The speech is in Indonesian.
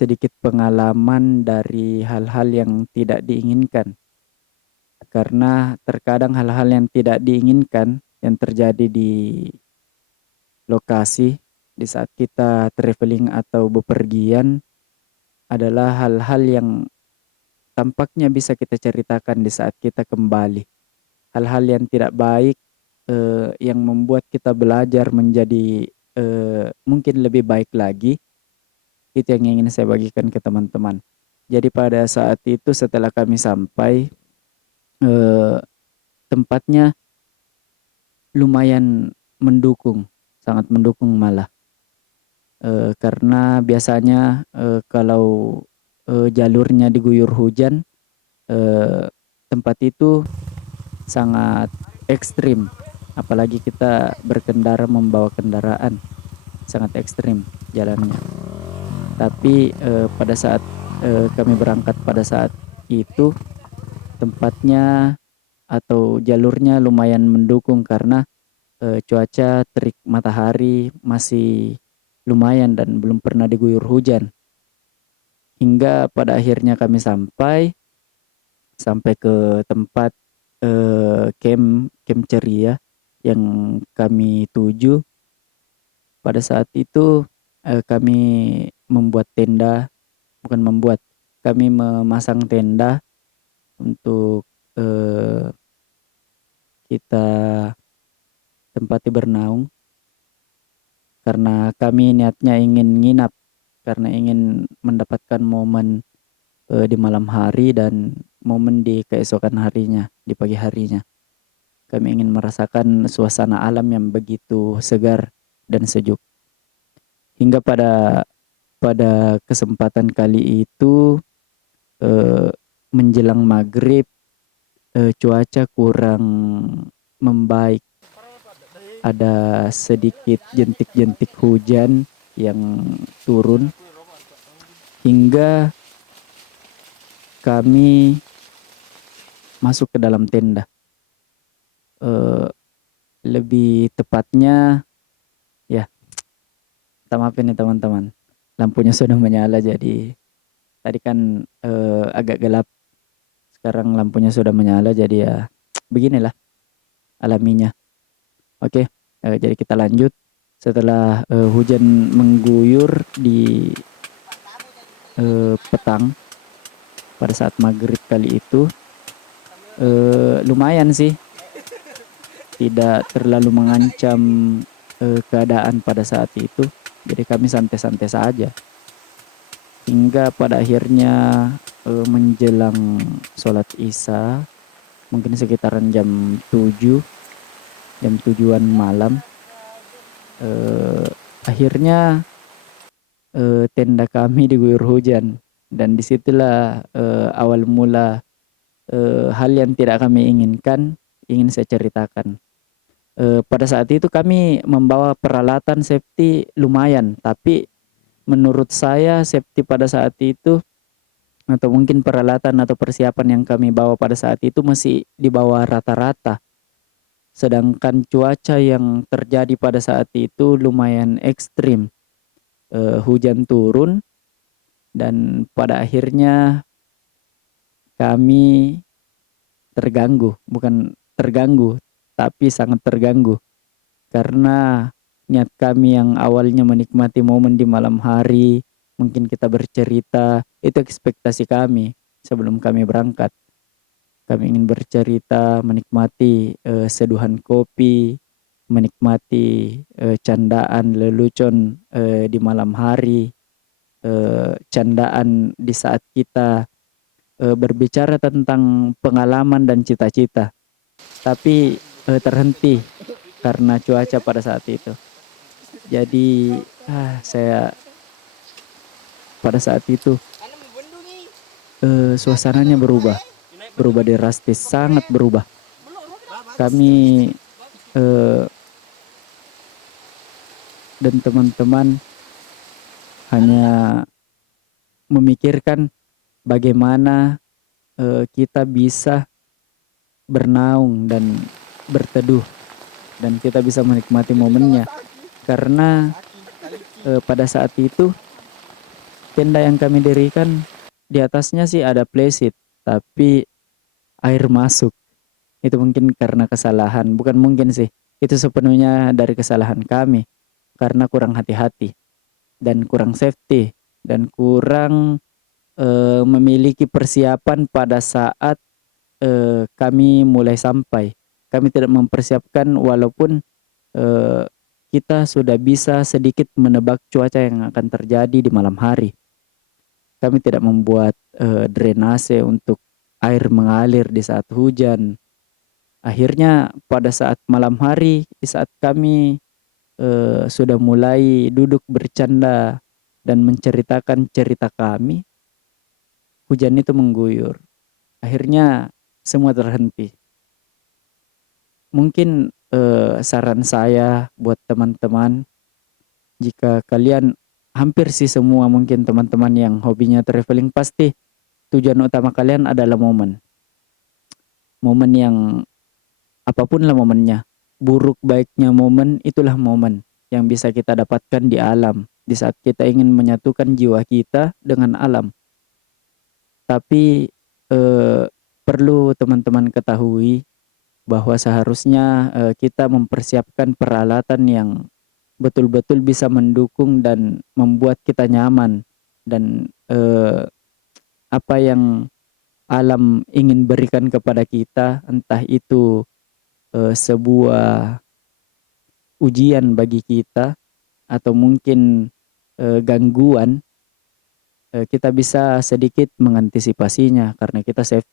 sedikit pengalaman dari hal-hal yang tidak diinginkan. Karena terkadang hal-hal yang tidak diinginkan yang terjadi di lokasi di saat kita traveling atau bepergian adalah hal-hal yang tampaknya bisa kita ceritakan di saat kita kembali. Hal-hal yang tidak baik yang membuat kita belajar menjadi mungkin lebih baik lagi, itu yang ingin saya bagikan ke teman-teman. Jadi pada saat itu setelah kami sampai, eh, tempatnya lumayan mendukung, sangat mendukung malah. Karena biasanya kalau jalurnya diguyur hujan, eh, tempat itu sangat ekstrim. Apalagi kita berkendara membawa kendaraan, sangat ekstrim jalannya. Tapi pada saat kami berangkat pada saat itu, tempatnya atau jalurnya lumayan mendukung karena cuaca terik matahari masih lumayan dan belum pernah diguyur hujan. Hingga pada akhirnya kami sampai ke tempat camp ceria yang kami tuju. Pada saat itu kami membuat tenda, bukan membuat, kami memasang tenda untuk kita tempati bernaung, karena kami niatnya ingin nginap, karena ingin mendapatkan momen di malam hari dan momen di keesokan harinya, di pagi harinya. Kami ingin merasakan suasana alam yang begitu segar dan sejuk. Hingga pada kesempatan kali itu eh, menjelang maghrib, cuaca kurang membaik. Ada sedikit jentik-jentik hujan yang turun hingga kami masuk ke dalam tenda. Lebih tepatnya, ya, maafin nih teman-teman, lampunya sudah menyala. Jadi tadi kan agak gelap, sekarang lampunya sudah menyala, jadi ya beginilah alaminya. Oke, jadi kita lanjut. Setelah hujan mengguyur di petang pada saat maghrib kali itu, lumayan sih, tidak terlalu mengancam keadaan pada saat itu. Jadi kami santai-santai saja hingga pada akhirnya menjelang sholat isya, mungkin sekitaran jam 7, jam 7-an malam, akhirnya tenda kami diguyur hujan. Dan disitulah awal mula hal yang tidak kami inginkan ingin saya ceritakan. Pada saat itu kami membawa peralatan safety lumayan, tapi menurut saya safety pada saat itu, atau mungkin peralatan atau persiapan yang kami bawa pada saat itu masih di bawah rata-rata. Sedangkan cuaca yang terjadi pada saat itu lumayan ekstrim. Hujan turun dan pada akhirnya kami terganggu, bukan terganggu, tapi sangat terganggu. Karena niat kami yang awalnya menikmati momen di malam hari, mungkin kita bercerita, itu ekspektasi kami sebelum kami berangkat. Kami ingin bercerita, menikmati seduhan kopi, menikmati candaan lelucon di malam hari, candaan di saat kita berbicara tentang pengalaman dan cita-cita. Tapi terhenti karena cuaca pada saat itu. Jadi saya pada saat itu suasananya berubah drastis, sangat berubah. Kami dan teman-teman hanya memikirkan bagaimana kita bisa bernaung dan berteduh dan kita bisa menikmati momennya. Karena pada saat itu tenda yang kami dirikan di atasnya sih ada playseat, tapi air masuk. Itu mungkin karena kesalahan, bukan mungkin sih, itu sepenuhnya dari kesalahan kami karena kurang hati-hati dan kurang safety dan kurang memiliki persiapan pada saat kami mulai sampai. Kami tidak mempersiapkan walaupun eh, kita sudah bisa sedikit menebak cuaca yang akan terjadi di malam hari. Kami tidak membuat drainase untuk air mengalir di saat hujan. Akhirnya pada saat malam hari, di saat kami sudah mulai duduk bercanda dan menceritakan cerita kami, hujan itu mengguyur. Akhirnya semua terhenti. Mungkin saran saya buat teman-teman, jika kalian hampir sih semua mungkin teman-teman yang hobinya traveling pasti tujuan utama kalian adalah momen. Momen yang apapun lah momennya. Buruk baiknya momen itulah momen yang bisa kita dapatkan di alam di saat kita ingin menyatukan jiwa kita dengan alam. Tapi perlu teman-teman ketahui bahwa seharusnya kita mempersiapkan peralatan yang betul-betul bisa mendukung dan membuat kita nyaman dan apa yang alam ingin berikan kepada kita, entah itu sebuah ujian bagi kita atau mungkin gangguan, kita bisa sedikit mengantisipasinya karena kita safety.